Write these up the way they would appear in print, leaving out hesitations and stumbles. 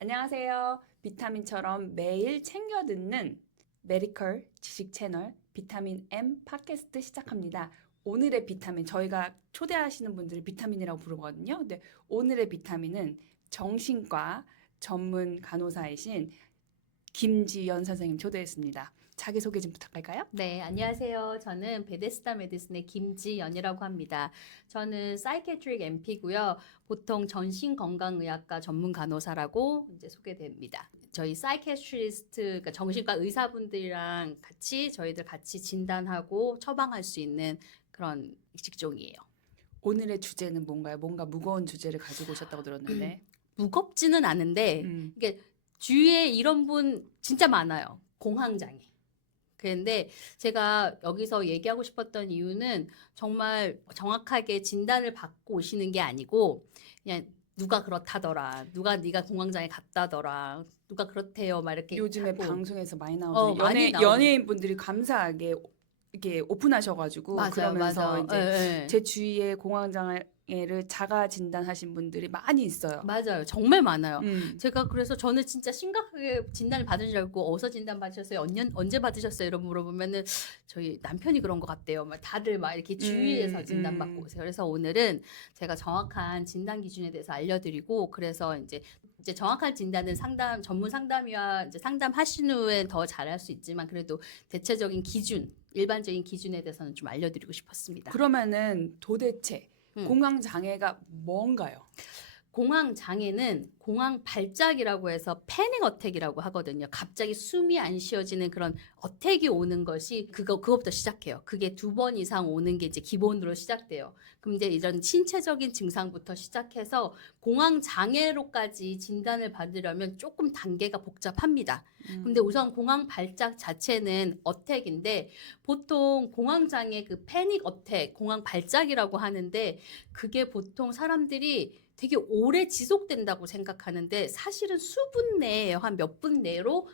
안녕하세요. 비타민처럼 매일 챙겨 듣는 메디컬 지식 채널 비타민 M 팟캐스트 시작합니다. 오늘의 비타민, 저희가 초대하시는 분들을 비타민이라고 부르거든요. 근데 오늘의 비타민은 정신과 전문 간호사이신 김지연 선생님 초대했습니다. 자기소개 좀 부탁할까요? 네, 안녕하세요. 저는 베데스다 메디슨의 김지연이라고 합니다. 저는 사이케트릭 MP고요. 보통 정신건강의학과 전문 간호사라고 이제 소개됩니다. 저희 사이케트리스트, 그러니까 정신과 의사분들이랑 저희들 같이 진단하고 처방할 수 있는 그런 직종이에요. 오늘의 주제는 뭔가요? 뭔가 무거운 주제를 가지고 오셨다고 들었는데. 무겁지는 않은데 이게 주위에 이런 분 진짜 많아요. 공황장애. 그런데 제가 여기서 얘기하고 싶었던 이유는 정말 정확하게 진단을 받고 오시는 게 아니고 그냥 누가 그렇다더라, 누가 네가 공황장애 같다더라, 누가 그렇대요, 막 이렇게 요즘에 자꾸 방송에서 많이 나오죠. 많이 나오는 연예인 분들이 감사하게 이렇게 오픈하셔가지고 맞아요, 그러면서 맞아요. 이제 예, 예. 제 주위에 공황장애를 자가 진단하신 분들이 많이 있어요. 맞아요. 정말 많아요. 음. 제가 그래서 저는 진짜 심각하게 진단을 받은 줄 알고 어디서 진단 받으셨어요? 언제 받으셨어요? 이런 물어보면은 저희 남편이 그런 것 같대요. 막 다들 막 이렇게 주위에서 진단 받고 오세요. 그래서 오늘은 제가 정확한 진단 기준에 대해서 알려드리고 그래서 이제 정확한 진단은 전문 상담이와 이제 상담하신 후에 더 잘할 수 있지만 그래도 대체적인 기준, 일반적인 기준에 대해서는 좀 알려드리고 싶었습니다. 그러면은 도대체 음. 공황장애가 뭔가요? 공황 장애는 공황 발작이라고 해서 패닉 어택이라고 하거든요. 갑자기 숨이 안 쉬어지는 그런 어택이 오는 것이 그것부터 시작해요. 그게 2번 이상 오는 게 이제 기본으로 시작돼요. 그럼 이제 이런 신체적인 증상부터 시작해서 공황 장애로까지 진단을 받으려면 조금 단계가 복잡합니다. 근데 우선 공황 발작 자체는 어택인데 보통 공황 장애 그 패닉 어택, 공황 발작이라고 하는데 그게 보통 사람들이 되게 오래 지속된다고 생각하는데 사실은 수분 내에 한 몇 분 내로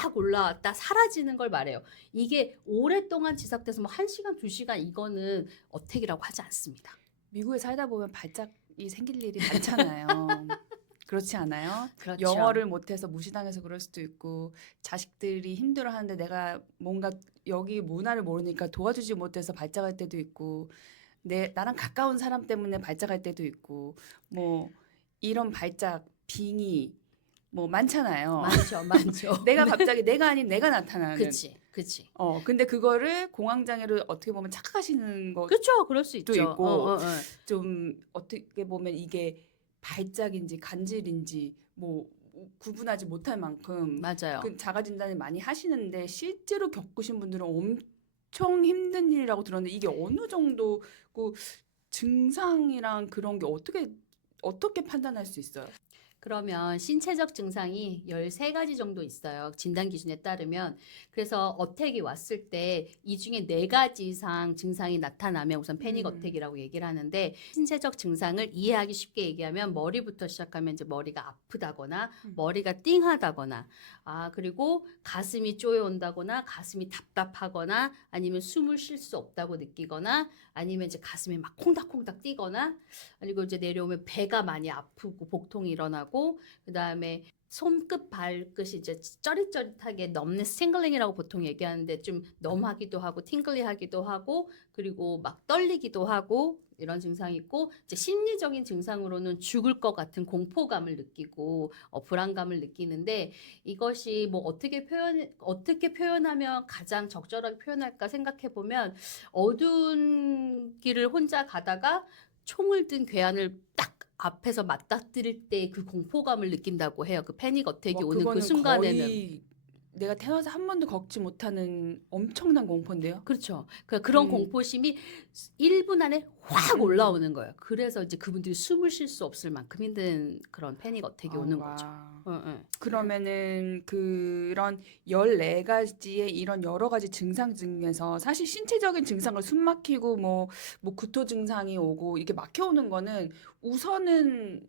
확 올라왔다 사라지는 걸 말해요. 이게 오랫동안 지속돼서 뭐 1시간, 2시간 이거는 어택이라고 하지 않습니다. 미국에 살다 보면 발작이 생길 일이 많잖아요. 그렇지 않아요? 그렇죠. 영어를 못해서 무시당해서 그럴 수도 있고 자식들이 힘들어하는데 내가 뭔가 여기 문화를 모르니까 도와주지 못해서 발작할 때도 있고 나랑 가까운 사람 때문에 발작할 때도 있고 뭐 이런 발작, 빙의 뭐 많잖아요. 많죠, 많죠. 내가 갑자기 내가 아닌 내가 나타나는. 그치. 근데 그거를 공황장애로 어떻게 보면 착각하시는 것도 그렇죠, 그럴 수 있죠. 있고 좀 어떻게 보면 이게 발작인지 간질인지 뭐 구분하지 못할 만큼 맞아요. 그 자가 진단을 많이 하시는데 실제로 겪으신 분들은 엄청 힘든 일이라고 들었는데 이게 어느 정도 그 증상이랑 그런 게 어떻게 판단할 수 있어요? 그러면 신체적 증상이 13가지 정도 있어요. 진단 기준에 따르면. 그래서 어택이 왔을 때 이 중에 4가지 이상 증상이 나타나면 우선 패닉 어택이라고 얘기를 하는데 신체적 증상을 이해하기 쉽게 얘기하면 머리부터 시작하면 이제 머리가 아프다거나 머리가 띵하다거나 그리고 가슴이 쪼여온다거나 가슴이 답답하거나 아니면 숨을 쉴 수 없다고 느끼거나 아니면 이제 가슴이 막 콩닥콩닥 뛰거나 그리고 이제 내려오면 배가 많이 아프고 복통이 일어나고 그다음에 손끝 발끝이 이제 쩌릿쩌릿하게 넘네스 팅글링이라고 보통 얘기하는데 좀 넘하기도 하고 팅글리하기도 하고 그리고 막 떨리기도 하고 이런 증상이 있고 이제 심리적인 증상으로는 죽을 것 같은 공포감을 느끼고 불안감을 느끼는데 이것이 뭐 어떻게 표현하면 가장 적절하게 표현할까 생각해 보면 어두운 길을 혼자 가다가 총을 든 괴한을 딱 앞에서 맞닥뜨릴 때 그 공포감을 느낀다고 해요. 그 패닉 어택이 오는 그 그거는 순간에는. 거의 내가 태어나서 한 번도 겪지 못하는 엄청난 공포인데요. 그렇죠. 그런 공포심이 1분 안에 확 올라오는 거예요. 그래서 이제 그분들이 숨을 쉴 수 없을 만큼 힘든 그런 패닉 어택이 오는 거죠. 그러면은 그런 14가지의 이런 여러 가지 증상 중에서 사실 신체적인 증상을 숨 막히고 뭐 구토 증상이 오고 이게 막혀오는 거는 우선은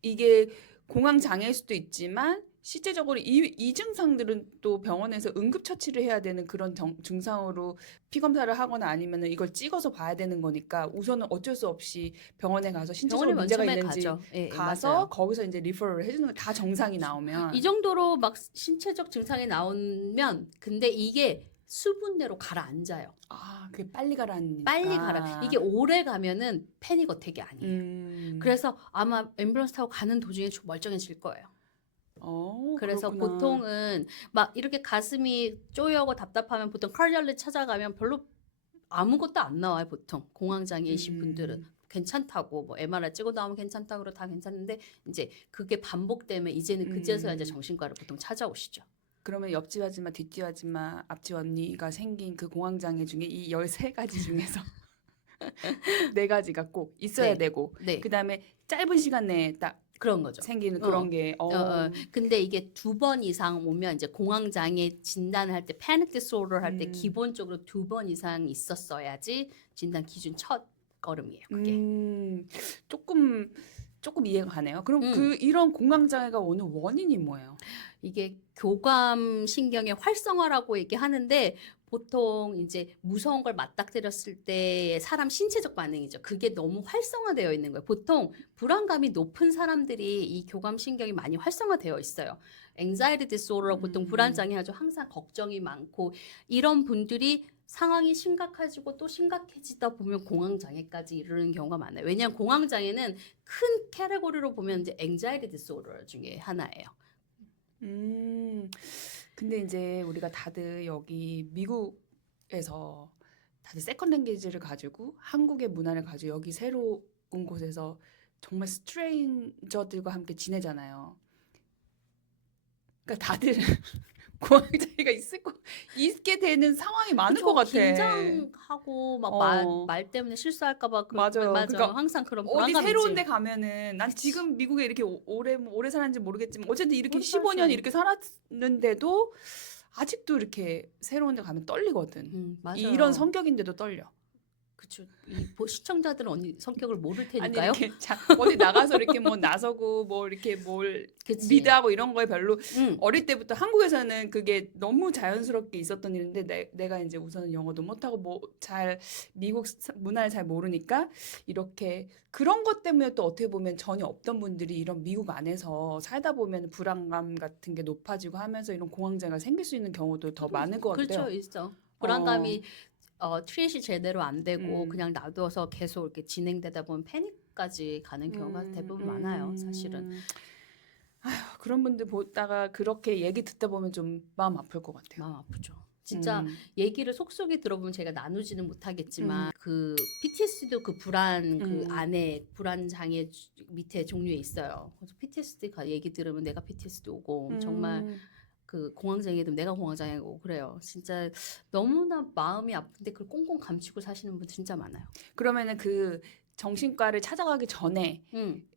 이게 공황 장애일 수도 있지만 실제적으로 이 증상들은 또 병원에서 응급처치를 해야 되는 그런 증상으로 피 검사를 하거나 아니면은 이걸 찍어서 봐야 되는 거니까 우선은 어쩔 수 없이 병원에 가서 신체적으로 병원에 맨 문제가 처음에 있는지 가죠. 예, 예, 가서 맞아요. 거기서 이제 리퍼럴을 해주는 거 다 정상이 이 나오면 정도로 막 신체적 증상이 나오면 근데 이게 수분내로 가라앉아요. 아 그게 빨리 가라앉으니까 빨리 가라. 이게 오래 가면은 패닉 어택이 아니에요. 그래서 아마 앰뷸런스 타고 가는 도중에 좀 멀쩡해질 거예요. 그래서 그렇구나. 보통은 막 이렇게 가슴이 쪼여고 답답하면 보통 카디올리 찾아가면 별로 아무것도 안 나와요. 보통 공황장애이신 분들은 괜찮다고 뭐 MRI 찍어 나오면 괜찮다고 그러고 다 괜찮은데 이제 그게 반복되면 이제는 그제서야 이제 정신과를 보통 찾아오시죠. 그러면 옆집 아줌마, 뒷집 아줌마, 앞집 언니가 생긴 그 공황장애 중에 이 13가지 중에서 4가지가 꼭 있어야 네. 되고 네. 그다음에 짧은 시간 내에 딱 그런 거죠. 생기는 그런 게 근데 이게 2번 이상 오면 이제 공황장애 진단을 할 때 패닉 디스오더 할 때 기본적으로 2번 이상 있었어야지 진단 기준 첫 걸음이에요. 그게. 조금 이해가 가네요. 그럼 이런 공황장애가 오는 원인이 뭐예요? 이게 교감 신경의 활성화라고 얘기하는데 보통 이제 무서운 걸 맞닥뜨렸을 때 사람 신체적 반응이죠. 그게 너무 활성화되어 있는 거예요. 보통 불안감이 높은 사람들이 이 교감 신경이 많이 활성화되어 있어요. anxiety disorder라고 보통 불안장애 하죠. 항상 걱정이 많고 이런 분들이 상황이 심각해지고 또 심각해지다 보면 공황장애까지 이르는 경우가 많아요. 왜냐하면 공황장애는 큰 카테고리로 보면 이제 anxiety disorder 중에 하나예요. 근데 이제 우리가 다들 여기 미국에서 다들 세컨 랭귀지를 가지고 한국의 문화를 가지고 여기 새로 온 곳에서 정말 스트레인저들과 함께 지내잖아요. 그러니까 다들 공황장애가 있게 되는 상황이 많을 그쵸, 것 같아. 긴장하고 막 말 때문에 실수할까봐 맞아요. 맞아요. 그러니까 항상 그런 어디 불안감이 새로운 있지. 데 가면은 난 지금 미국에 이렇게 오래 살았는지 모르겠지만 어쨌든 이렇게 오래 15년 살았죠. 이렇게 살았는데도 아직도 이렇게 새로운 데 가면 떨리거든. 맞아요. 이런 성격인데도 떨려. 그쵸. 시청자들은 언니 성격을 모를 아니 테니까요. 이렇게 어디 나가서 이렇게 뭐 나서고 뭐 이렇게 뭘 그치. 리드하고 이런 거에 별로 응. 어릴 때부터 한국에서는 그게 너무 자연스럽게 있었던 일인데 내가 이제 우선은 영어도 못하고 뭐 잘 미국 문화를 잘 모르니까 이렇게 그런 것 때문에 또 어떻게 보면 전혀 없던 분들이 이런 미국 안에서 살다 보면 불안감 같은 게 높아지고 하면서 이런 공황장애가 생길 수 있는 경우도 더 많을 것 같아요. 그렇죠. 있어. 불안감이 트릿이 제대로 안 되고 그냥 놔둬서 계속 이렇게 진행되다 보면 패닉까지 가는 경우가 대부분 많아요. 사실은. 아휴, 그런 분들 보다가 그렇게 얘기 듣다 보면 좀 마음 아플 것 같아요. 마음 아프죠. 진짜 얘기를 속속이 들어보면 제가 나누지는 못하겠지만 그 PTSD도 그 불안 그 안에 불안 장애 밑에 종류에 있어요. 그래서 PTSD 얘기 들으면 내가 PTSD 오고 정말 그 공황장애도 내가 공황장애고 그래요. 진짜 너무나 마음이 아픈데 그걸 꽁꽁 감추고 사시는 분 진짜 많아요. 그러면은 그 정신과를 찾아가기 전에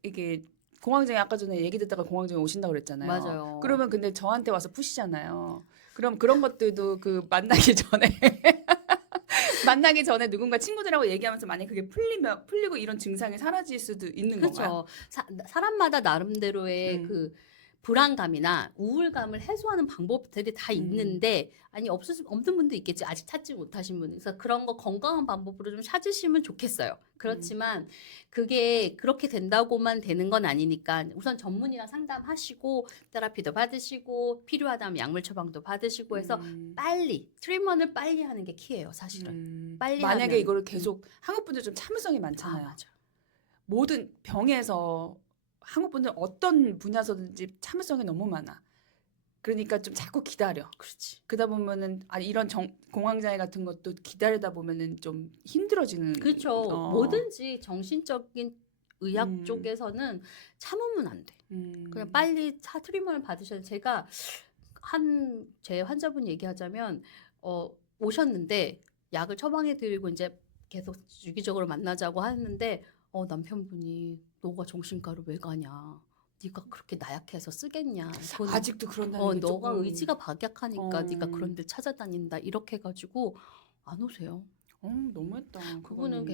이게 공황장애 아까 전에 얘기 듣다가 공황장애 오신다고 그랬잖아요. 맞아요. 그러면 근데 저한테 와서 푸시잖아요. 그럼 그런 것들도 그 만나기 전에 누군가 친구들하고 얘기하면서 만약에 그게 풀리고 이런 증상이 사라질 수도 있는 건가요? 그렇죠. 사람마다 나름대로의 그 불안감이나 우울감을 해소하는 방법들이 다 있는데 아니 없는 분도 있겠지. 아직 찾지 못하신 분. 그래서 그런 거 건강한 방법으로 좀 찾으시면 좋겠어요. 그렇지만 그게 그렇게 된다고만 되는 건 아니니까 우선 전문의랑 상담하시고 테라피도 받으시고 필요하다면 약물 처방도 받으시고 해서 빨리 트리트먼트를 빨리 하는 게 키예요. 사실은. 빨리 만약에 하면. 이거를 계속 한국 분들 좀 참을성이 많잖아요. 맞아. 모든 병에서 한국 분들 어떤 분야서든지 참을성이 너무 많아. 그러니까 좀 자꾸 기다려. 그렇지. 그러다 보면은 이런 공황장애 같은 것도 기다리다 보면은 좀 힘들어지는. 그렇죠. 뭐든지 정신적인 의학 쪽에서는 참으면 안 돼. 그냥 빨리 트리트먼트를 받으셔야 돼. 제가 제 환자분 얘기하자면 오셨는데 약을 처방해 드리고 이제 계속 주기적으로 만나자고 하는데 남편분이 너가 정신과를 왜 가냐? 네가 그렇게 나약해서 쓰겠냐? 아직도 그런다는 게 너가 조금. 의지가 박약하니까 네가 그런 데 찾아다닌다 이렇게 해가지고 안 오세요. 너무했다. 그분은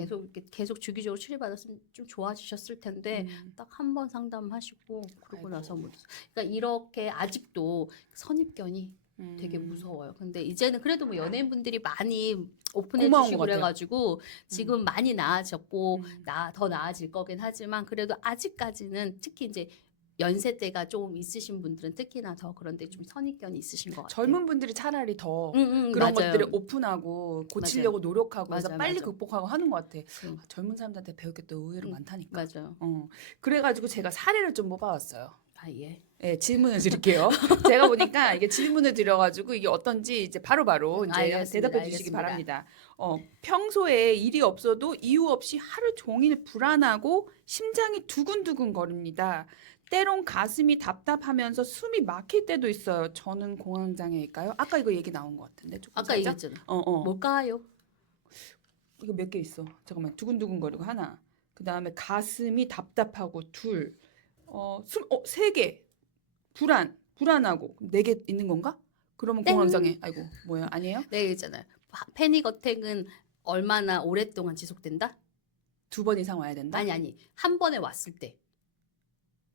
계속 주기적으로 치료받았으면 좀 좋아지셨을 텐데 딱 한 번 상담하시고 그러고 아이고. 나서 뭐 그러니까 이렇게 아직도 선입견이 되게 무서워요. 근데 이제는 그래도 뭐 연예인분들이 많이 오픈해 고마운 주시고 것 같아요. 그래가지고 지금 많이 나아졌고 음. 더 나아질 거긴 하지만 그래도 아직까지는 특히 이제 연세대가 좀 있으신 분들은 특히나 더 그런데 좀 선입견이 있으신 것 같아요. 젊은 분들이 차라리 더 그런 맞아요. 것들을 오픈하고 고치려고 노력하고 해서 맞아요, 빨리 맞아. 극복하고 하는 것 같아. 응. 젊은 사람들한테 배울 게 또 의외로 많다니까. 맞아요. 그래가지고 제가 사례를 좀 뽑아왔어요. 아 예. 네, 질문을 드릴게요. 제가 보니까 이게 질문을 드려가지고 이게 어떤지 이제 바로바로 이제 알겠습니다. 대답해 주시기 알겠습니다. 바랍니다. 평소에 일이 없어도 이유 없이 하루 종일 불안하고 심장이 두근두근 거립니다. 때론 가슴이 답답하면서 숨이 막힐 때도 있어요. 저는 공황장애일까요? 아까 이거 얘기 나온 것 같은데 조금 아까 살짝? 얘기했잖아. 어. 뭘까요? 이거 몇 개 있어. 잠깐만. 두근두근거리고 하나. 그 다음에 가슴이 답답하고 둘. 세 개. 불안하고 네 개 있는 건가? 그러면 땡. 공황장애. 아이고, 뭐야? 아니에요? 네, 있잖아요. 패닉 어택은 얼마나 오랫동안 지속된다? 2번 이상 와야 된다? 아니. 한 번에 왔을 때.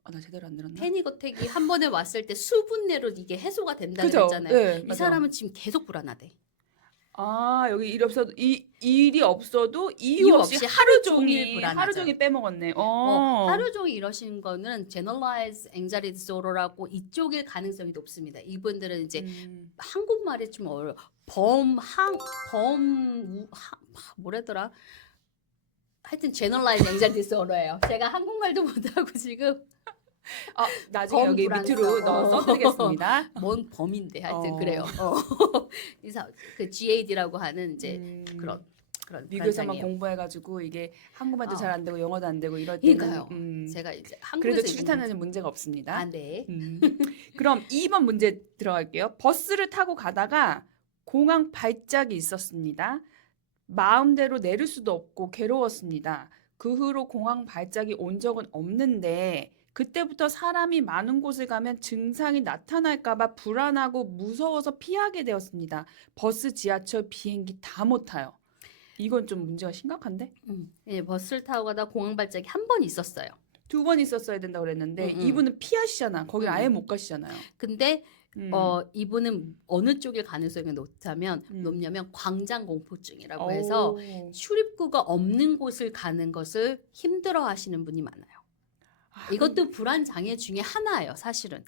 나 제대로 안 들었나? 패닉 어택이 한 번에 왔을 때 수분 내로 이게 해소가 된다 그죠? 그랬잖아요. 네, 이 맞아. 사람은 지금 계속 불안하대. 여기 일이 없어도 이유 이유 없이 없이 하루 하루 종일 종일 불안하죠. 하루 종일 빼먹었네. 하루 종일 이러신 거는 generalized anxiety disorder라고 이쪽일 가능성이 높습니다. 이분들은 이제 한국말이 좀 어려워. 뭐래더라? 하여튼 generalized anxiety disorder예요. 제가 한국말도 못하고 지금 나중에 여기 범불안성. 밑으로 써드리겠습니다. 뭔 범인데 하여튼 어. 그래요. 그 GAD라고 하는 이제 그런 미국에서만 불안장애예요. 공부해가지고 이게 한국말도 잘 안 되고 영어도 안 되고 이럴 때는 그러니까요. 제가 이제 그래도 한국에서 출타는 문제가 없습니다. 네. 그럼 2번 문제 들어갈게요. 버스를 타고 가다가 공황 발작이 있었습니다. 마음대로 내릴 수도 없고 괴로웠습니다. 그 후로 공황 발작이 온 적은 없는데 그때부터 사람이 많은 곳을 가면 증상이 나타날까봐 불안하고 무서워서 피하게 되었습니다. 버스, 지하철, 비행기 다 못 타요. 이건 좀 문제가 심각한데? 예, 버스를 타고 가다 공황 발작이 한 번 있었어요. 2번 있었어야 된다고 그랬는데 이분은 피하시잖아. 거길 아예 못 가시잖아요. 근데 이분은 어느 쪽일 가능성이 높냐면 광장 공포증이라고 해서 출입구가 없는 곳을 가는 것을 힘들어 하시는 분이 많아요. 이것도 불안 장애 중에 하나예요, 사실은.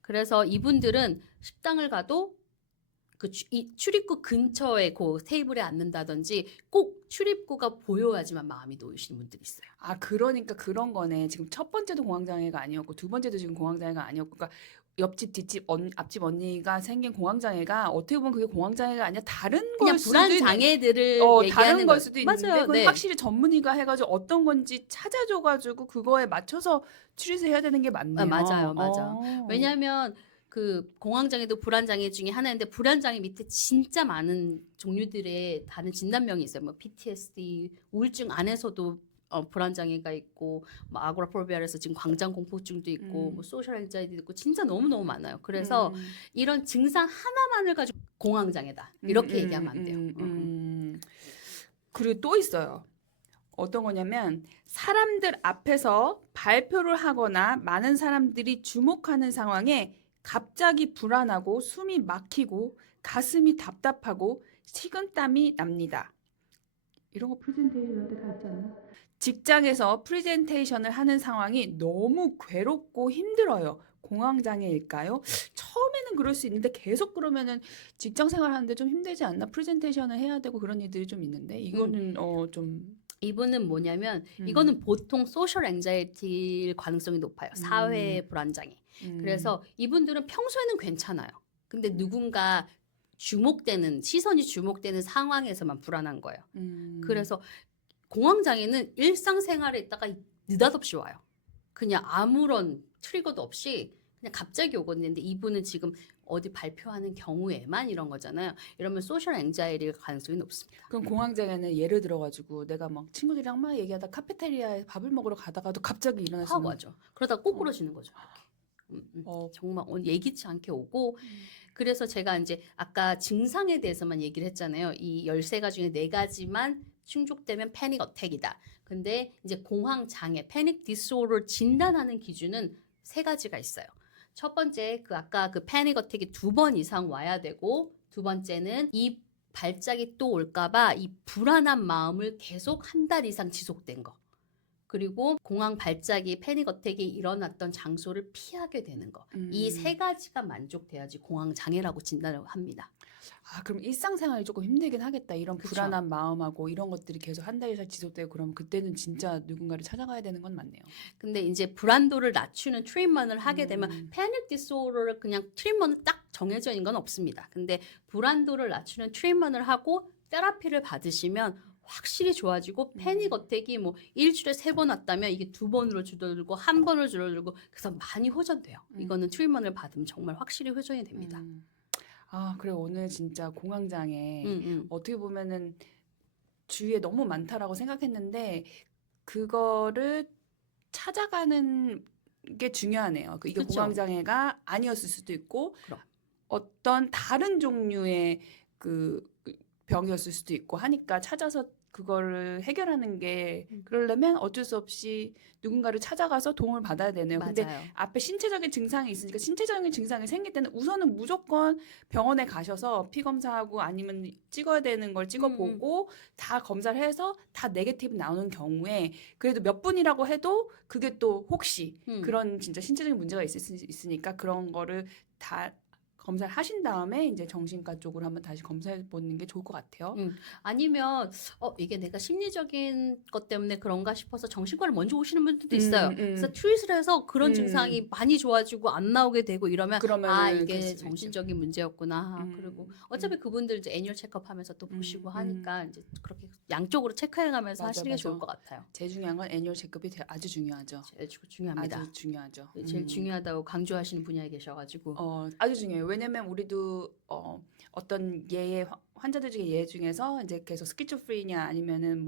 그래서 이분들은 식당을 가도 이 출입구 근처에 그 테이블에 앉는다든지 꼭 출입구가 보여야지만 마음이 놓이시는 분들이 있어요. 그러니까 그런 거네. 지금 첫 번째도 공황장애가 아니었고 두 번째도 지금 공황장애가 아니었고 그러니까 옆집, 뒷집, 앞집 언니가 생긴 공황장애가 어떻게 보면 그게 공황장애가 아니라 다른 그냥 걸 수도 불안 있는 장애들을 다른 얘기하는 걸 수도 있는데 맞아요. 그건 네. 확실히 전문의가 해가지고 어떤 건지 찾아줘가지고 그거에 맞춰서 치료를 해야 되는 게 맞네요. 맞아요. 왜냐하면 그 공황장애도 불안장애 중에 하나인데 불안장애 밑에 진짜 많은 종류들의 다른 진단명이 있어요. 뭐 PTSD, 우울증 안에서도 불안장애가 있고 뭐 아고라포비아에서 지금 광장공포증도 있고 뭐 소셜 엔자이티도 있고 진짜 너무너무 많아요. 그래서 이런 증상 하나만을 가지고 공황장애다 이렇게 얘기하면 안 돼요. 그리고 또 있어요. 어떤 거냐면 사람들 앞에서 발표를 하거나 많은 사람들이 주목하는 상황에 갑자기 불안하고 숨이 막히고 가슴이 답답하고 식은땀이 납니다. 이런 거 프레젠테이션 때 다 있지 않나? 직장에서 프레젠테이션을 하는 상황이 너무 괴롭고 힘들어요. 공황장애일까요? 처음에는 그럴 수 있는데 계속 그러면은 직장 생활하는데 좀 힘들지 않나? 프레젠테이션을 해야 되고 그런 일들이 좀 있는데 이거는 좀 이분은 뭐냐면 이거는 보통 소셜 엔자이티일 가능성이 높아요. 사회 불안장애. 그래서 이분들은 평소에는 괜찮아요. 근데 누군가 시선이 주목되는 상황에서만 불안한 거예요. 그래서 공황장애는 일상생활에 있다가 느닷없이 와요. 그냥 아무런 트리거도 없이 그냥 갑자기 오거든요. 근데 이분은 지금 어디 발표하는 경우에만 이런 거잖아요. 이러면 소셜 엔자이티일 가능성이 높습니다. 그럼 공황장애는 예를 들어가지고 내가 막 친구들이랑 막 얘기하다 카페테리아에 밥을 먹으러 가다가도 갑자기 일어날 수 하고 있는 하죠. 그러다 꼬꾸러지는 거죠. 이렇게. 정말 예기치 않게 오고 그래서 제가 이제 아까 증상에 대해서만 얘기를 했잖아요. 이 13가지 중에 4가지만 충족되면 패닉 어택이다. 근데 이제 공황 장애, 패닉 디스오더 진단하는 기준은 3가지가 있어요. 첫 번째, 아까 패닉 어택이 2번 이상 와야 되고, 두 번째는 이 발작이 또 올까봐 이 불안한 마음을 계속 한 달 이상 지속된 거. 그리고 공황 발작이 패닉 어택이 일어났던 장소를 피하게 되는 거. 이 3가지가 만족돼야지 공황 장애라고 진단을 합니다. 아, 그럼 일상생활이 조금 힘들긴 하겠다. 이런 그쵸. 불안한 마음하고 이런 것들이 계속 한 달 이상 지속되고 그러면 그때는 진짜 누군가를 찾아가야 되는 건 맞네요. 근데 이제 불안도를 낮추는 트리트먼트를 하게 되면 패닉 디스오더를 그냥 트리트먼트 딱 정해져 있는 건 없습니다. 근데 불안도를 낮추는 트리트먼트를 하고 테라피를 받으시면 확실히 좋아지고 패닉 어택이 뭐 일주일에 3번 왔다면 이게 2번으로 줄어들고 1번으로 줄어들고 그래서 많이 호전돼요. 이거는 트리트먼트를 받으면 정말 확실히 회전이 됩니다. 아, 그래 오늘 진짜 공황장애 음. 어떻게 보면은 주위에 너무 많다라고 생각했는데 그거를 찾아가는 게 중요하네요. 이게 그쵸. 공황장애가 아니었을 수도 있고 그럼. 어떤 다른 종류의 그 병이었을 수도 있고 하니까 찾아서 그거를 해결하는 게 그러려면 어쩔 수 없이 누군가를 찾아가서 도움을 받아야 되네요. 근데 맞아요. 앞에 신체적인 증상이 있으니까 신체적인 증상이 생길 때는 우선은 무조건 병원에 가셔서 피 검사하고 아니면 찍어야 되는 걸 찍어보고 다 검사를 해서 다 네게티브 나오는 경우에 그래도 몇 분이라고 해도 그게 또 혹시 그런 진짜 신체적인 문제가 있을 수 있으니까 그런 거를 다 검사를 하신 다음에 이제 정신과 쪽으로 한번 다시 검사해 보는 게 좋을 것 같아요. 아니면 이게 내가 심리적인 것 때문에 그런가 싶어서 정신과를 먼저 오시는 분들도 있어요. 그래서 트윗을 해서 그런 증상이 많이 좋아지고 안 나오게 되고 이러면 그러면은 이게 그럴 수도 정신적인 문제였구나. 그리고 어차피 그분들 이제 애뉴얼 체크업하면서 또 보시고 하니까 이제 그렇게 양쪽으로 체크해가면서 맞아, 하시는 게 맞아. 좋을 것 같아요. 제일 중요한 건 애뉴얼 체크업이 아주 중요하죠. 제일 중요합니다. 아주 중요하죠. 제일 중요하다고 강조하시는 분야에 계셔가지고. 아주 중요해요. 왜냐면 우리도 어떤 예의 환자들 중에 예 중에서 이제 계속 스키조프리냐 아니면은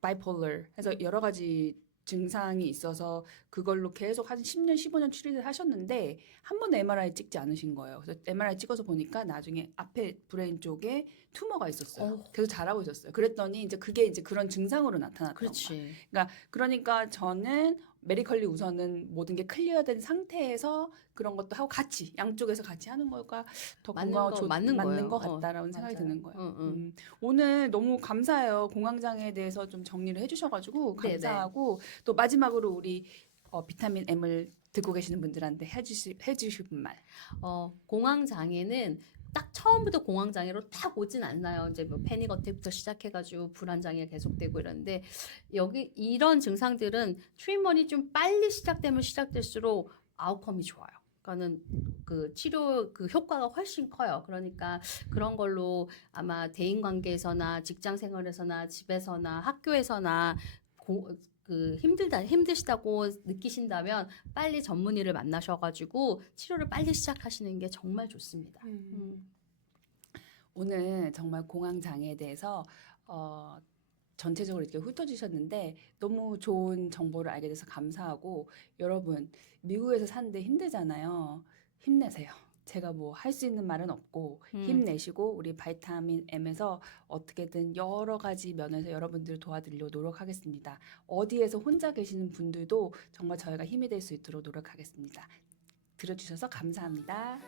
바이폴러 해서 여러 가지 증상이 있어서 그걸로 계속 한 10년, 15년 치료를 하셨는데 한 번도 MRI 찍지 않으신 거예요. 그래서 MRI 찍어서 보니까 나중에 앞에 브레인 쪽에 튜머가 있었어요. 계속 자라고 있었어요. 그랬더니 이제 그게 이제 그런 증상으로 나타났던 거야. 그렇지. 그러니까 저는 메디컬리 우선은 모든 게 클리어된 상태에서 그런 것도 하고 같이 양쪽에서 같이 하는 거가 더 건강하고 맞는 것 같다라는 생각이 드는 거예요. 오늘 너무 감사해요. 공황장애에 대해서 좀 정리를 해주셔가지고 감사하고 또 마지막으로 우리 비타민 M을 듣고 계시는 분들한테 해주실 말. 공황 장애는 딱 처음부터 공황 장애로 딱 오진 않나요. 이제 뭐 패닉 어택부터 시작해가지고 불안 장애가 계속되고 이러는데 여기 이런 증상들은 트리트먼이 좀 빨리 시작되면 시작될수록 아웃컴이 좋아요. 그러니까는 그 치료 그 효과가 훨씬 커요. 그러니까 그런 걸로 아마 대인 관계에서나 직장 생활에서나 집에서나 학교에서나 힘드시다고 느끼신다면 빨리 전문의를 만나셔가지고 치료를 빨리 시작하시는 게 정말 좋습니다. 오늘 정말 공황장애에 대해서 전체적으로 이렇게 훑어주셨는데 너무 좋은 정보를 알게 돼서 감사하고 여러분 미국에서 사는데 힘들잖아요. 힘내세요. 제가 뭐 할 수 있는 말은 없고 힘내시고 우리 바이타민 M에서 어떻게든 여러 가지 면에서 여러분들을 도와드리려고 노력하겠습니다. 어디에서 혼자 계시는 분들도 정말 저희가 힘이 될 수 있도록 노력하겠습니다. 들어주셔서 감사합니다.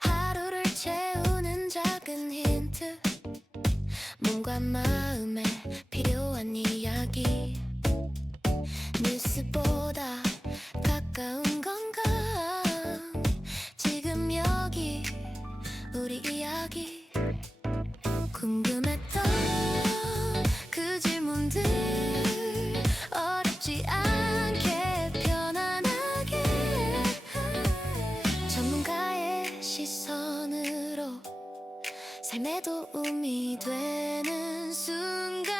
하루를 채우는 작은 힌트 몸과 마음에 필요한 이야기 뉴스보다 가까운 건가 지금 여기 우리 이야기 궁금했던 그 질문들 어렵지 않게 편안하게 전문가의 시선으로 삶에 도움이 되는 순간